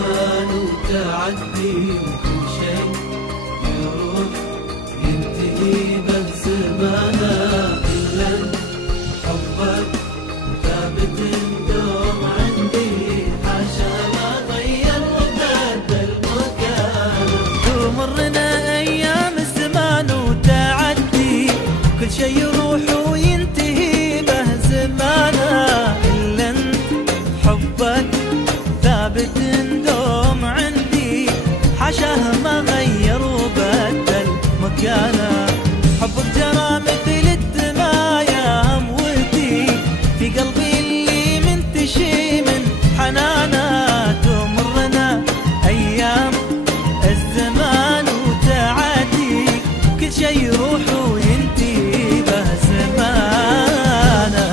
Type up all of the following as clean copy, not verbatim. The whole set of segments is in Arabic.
زمان وتعدي وكل شيء يروح ينتهي بزمانه، إلا حبك ثابت دوم عندي، حاشا ما غير وبدل مكانه. تمرنا أيام الزمان وتعدي كل شي يروح وينتهي به زمانه، إلا انت حبك ثابت دوم عندي، حاشاه ما غير وبدل مكانه. حبك جرى مثل الدماء يا هموتي في قلبي اللي منتشي من حنانه. تمرنا أيام الزمان وتعدي كل شي يروح وينتهي به زمانه.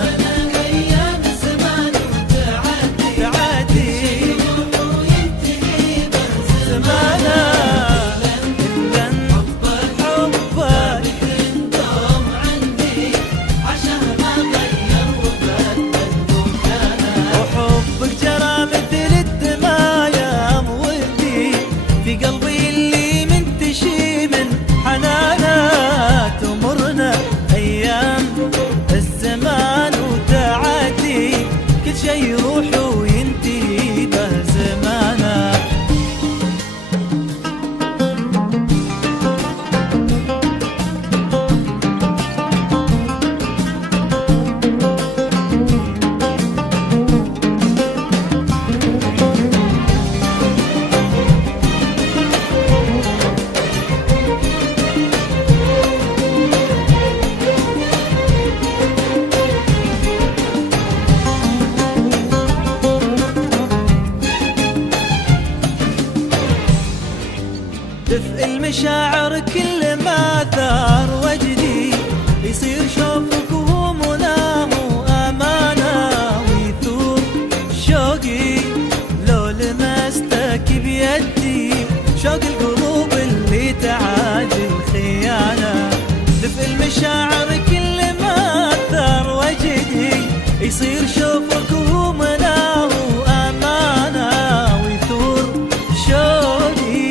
أيام الزمان وتعدي يروح وينتهي بزمانه، إلا حبك دوم عندي، عشان ما غير وبدل مكانه. وحبك جرى مثل الدماء يا مودي في قلبي اللي منتشي من حنانه. تمرنا أيام الزمان وتعدي كل شي يروح وينتهي به زمانه. دفء المشاعر كل ما ثار وجدي، يصير شوفك وهو مناه وامانه، ويثور شوقي لو لمستك بيدي، شوق القلوب اللي تعادل خيانه. دفء المشاعر كل ما ثار وجدي، يصير شوفك وهو مناه وامانه، ويثور شوقي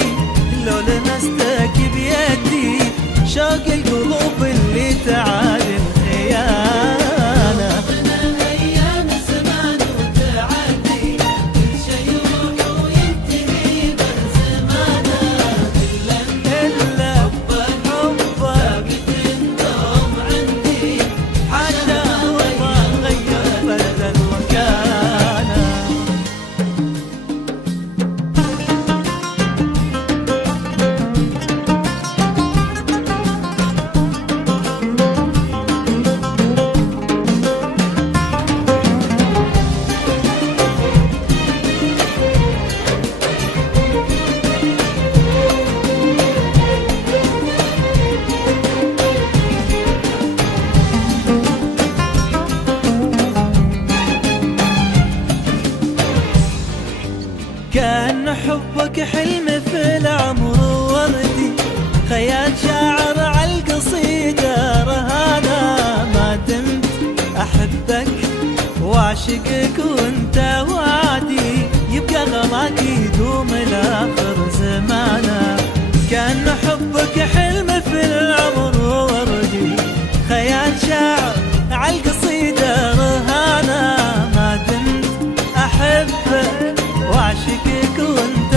لو لمستك بيدي، شوق القلوب اللي تعادل خيانه. أيام الزمان وتعدي كل شي يروح وينتهي بزمانه، إلا حبك ثابت دوم عندي، حاشا ما غير بدل مكانه. كأن حبك حلم في العمر وردي، خيال شاعر عالقصيدة رهانة. ما دمت أحبك وأعشقك وأنت وعدي، يبقى غلاك يدوم لآخر زمانه. كأن حبك حلم في العمر وردي، خيال شاعر عالقصيدة رهانة. ما دمت أحبك وأعشقك وأنت